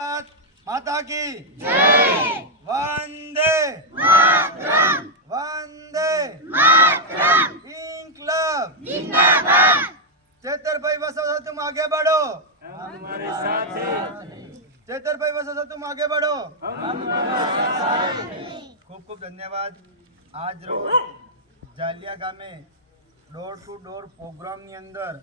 भारत माता की जय। वंदे मातरम। वंदे मातरम। इंकलाब जिंदाबाद। चेतर भाई वसोसा तुम आगे बढ़ो, हमारे साथ हैं। चेतर भाई वसोसा तुम आगे बढ़ो, हमारे साथ हैं। खूब खूब धन्यवाद। आज रोज जालिया गामे डोर टू डोर प्रोग्रामની અંદર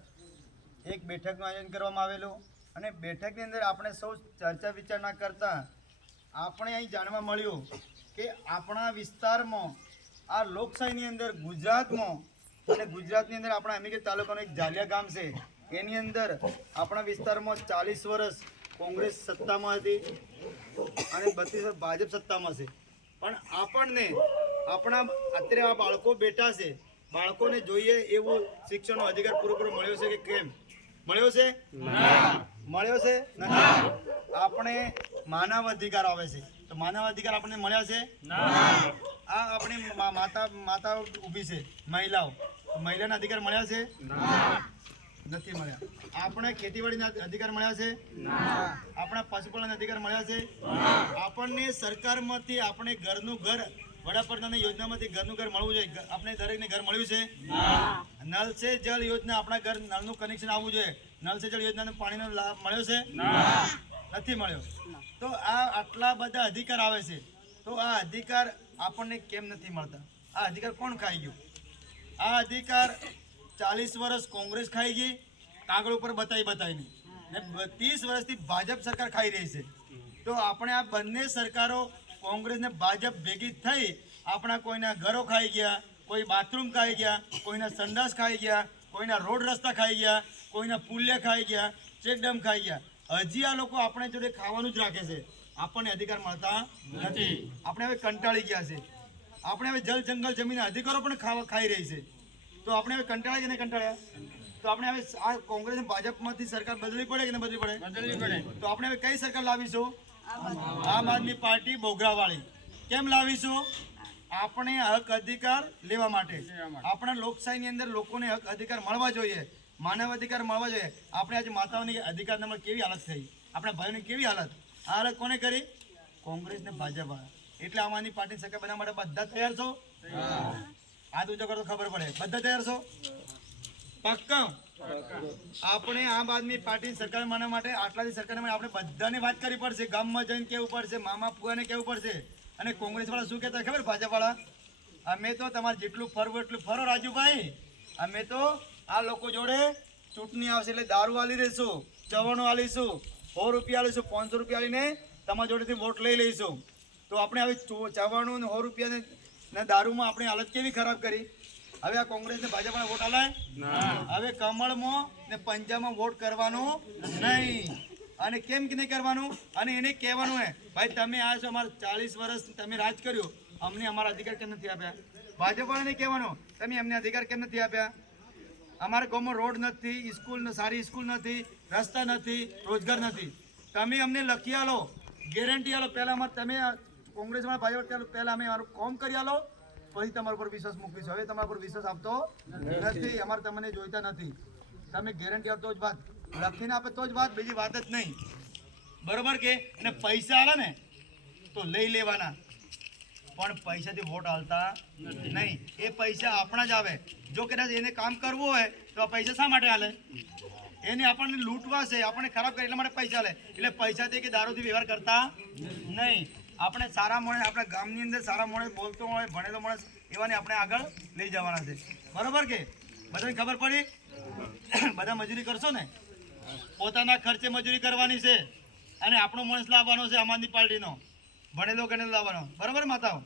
એક બેઠકનું આયોજન કરવામાં આવેલું અને બેઠકની અંદર આપણે સૌ ચર્ચા વિચારણા કરતા આપણે અહીં જાણવા મળ્યું કે આપણા વિસ્તારમાં આ લોકશાહીની અંદર ગુજરાતમાં અને ગુજરાતની અંદર આપણા અમીરગઢ તાલુકાનું એક જાલિયા ગામ છે એની અંદર આપણા વિસ્તારમાં 40 વર્ષ કોંગ્રેસ સત્તામાં હતી અને 32 વર્ષ ભાજપ સત્તામાં છે પણ આપણને આપણા અત્યારે આ બાળકો બેઠા છે બાળકોને જોઈએ એવું શિક્ષણનો અધિકાર પૂરેપૂરો મળ્યો છે કે કેમ મળ્યો છે મળ્યો છે આપણે માનવ અધિકાર આવે છે તો માનવ અધિકાર આપણને મળ્યા છે આ આપણી માતા ઊભી છે મહિલાઓ મહિલાના અધિકાર મળ્યા છે નથી મળ્યા આપણે ખેતીવાડીના અધિકાર મળ્યા છે આપણા પશુપાલનના અધિકાર મળ્યા છે આપણને સરકારમાંથી આપણે ઘરનું ઘર વડાપ્રધાનની યોજનામાંથી ઘરનું ઘર મળવું જોઈએ આપણે દરેકને ઘર મળ્યું છે નલ સે જલ યોજના આપણા ઘર નળનું કનેક્શન આવવું જોઈએ નલ સે જલ યોજનાનો પાણીનો લાભ મળ્યો છે નથી મળ્યો તો આ આટલા બધા અધિકાર આવે છે તો આ અધિકાર આપણને કેમ નથી મળતા આ અધિકાર કોણ ખાઈ ગયું આ અધિકાર 40 વર્ષ કોંગ્રેસ ખાઈ ગઈ કાગળ ઉપર બતાવીને ને 30 વર્ષથી ભાજપ સરકાર ખાઈ રહી છે તો આપણે આ બંને સરકારો કોંગ્રેસ ને ભાજપ ભેગી થઈ આપણા કોઈના ઘરો ખાઈ ગયા કોઈ બાથરૂમ ખાઈ ગયા કોઈના સંડાસ ખાઈ ગયા કોઈના રોડ રસ્તા ખાઈ ગયા કોઈના પુલ્ય ખાઈ ગયા ચેકડેમ ખાઈ ગયા હજી આ લોકો આપણે જોડે ખાવાનું જ રાખે છે આપણને અધિકાર મળતા નથી આપણે હવે કંટાળી ગયા છે આપણે હવે જલ જંગલ જમીનના અધિકારો પણ ખાઈ રહી છે તો આપણે હવે કંટાળ્યા કે નહીં કંટાળ્યા તો આપણે હવે આ કોંગ્રેસ અને ભાજપમાંથી સરકાર બદલવી પડે કે નહીં બદલવી પડે તો આપણે હવે કઈ સરકાર લાવીશું આમ આદમી પાર્ટી બોગરાવાળી કેમ લાવીશું આપણે હક અધિકાર લેવા માટે આપણા લોકશાહીની અંદર લોકોને હક અધિકાર મળવા જોઈએ માનવ અધિકાર મળવા જોઈએ આપણે આજે માતાઓની અધિકાર નંબર કેવી હાલત થઈ આપણા ભાઈઓની કેવી હાલત આ હાલત કોને કરી કોંગ્રેસ ને ભાજપ એટલે આમ આદમી પાર્ટી સરકાર બનાવવા માટે બધા તૈયાર છો હાથ ઊંચો કરો તો ખબર પડે બધા તૈયાર છો પક્કા આપણે આમ આદમી પાર્ટી સરકાર માનવા માટે આટલાથી સરકાર આપણે બધાને વાત કરવી પડશે ગામમાં જઈને કહેવું પડશે મામા ફુવાને કહેવું પડશે અને કોંગ્રેસ વાળા શું કહેતા ખબર ભાજપ વાળા અમે તો તમારે જેટલું ફરવું એટલું ફરો રાજુભાઈ અમે તો આ લોકો જોડે ચૂંટણી આવશે એટલે દારૂ આલી દઈશું ચવાણું આલીશું 100 રૂપિયા આલીશું 500 રૂપિયા આલીને તમારા જોડેથી વોટ લઈ લઈશું તો આપણે હવે ચવાણું ને 100 રૂપિયા દારૂમાં આપણી હાલત કેવી ખરાબ કરી હવે આ કોંગ્રેસ ને ભાજપના વોટ આલાય હવે કમળમાં ને પંજાબમાં વોટ કરવાનો નહીં અને કેમ કે નહીં કરવાનું અને એને કહેવાનું હે ભાઈ તમે આ છો અમારા 40 વર્ષ તમે રાજ કર્યું અમને અમારા અધિકાર કેમ નથી આપ્યા ભાજપ વાળાને કહેવાનું તમે અમને અધિકાર કેમ નથી આપ્યા અમારા ગામમાં રોડ નથી સ્કૂલ સારી સ્કૂલ નથી રસ્તા નથી રોજગાર નથી તમે અમને લખી આલો ગેરંટી આલો પહેલાં તમે કોંગ્રેસ વાળા ભાજપ પહેલાં અમે મારું કામ કરી આલો પછી તમારા પર વિશ્વાસ મૂકીશું હવે તમારા પર વિશ્વાસ આપતો નથી અમારે તમને જોઈતા નથી તમે ગેરંટી આપતો જ વાત લખીને આપે તો જ વાત બીજી વાત જ નહીં બરોબર કે અને પૈસા આલે ને તો લઈ લેવાના પણ પૈસાથી વોટ હાલતા નહીં એ પૈસા આપણા જ આવે જો કદાચ એને કામ કરવું હોય તો આ પૈસા શા માટે હાલે એને આપણને લૂંટવા છે આપણને ખરાબ કરે એટલા માટે પૈસા લે એટલે પૈસાથી કે દારૂથી વ્યવહાર કરતા નહીં આપણે સારા માણસ આપણા ગામની અંદર સારા માણસ બોલતો હોય ભણેલો માણસ એવાને આપણે આગળ લઈ જવાના છે બરોબર કે બધાને ખબર પડી બધા મજૂરી કરશો ને પોતાના ખર્ચે મજૂરી કરવાની છે અને આપણો માણસ લાવવાનો છે આમ આદમી પાર્ટીનો ભણેલો ગણેલો લાવવાનો બરોબર માતાઓ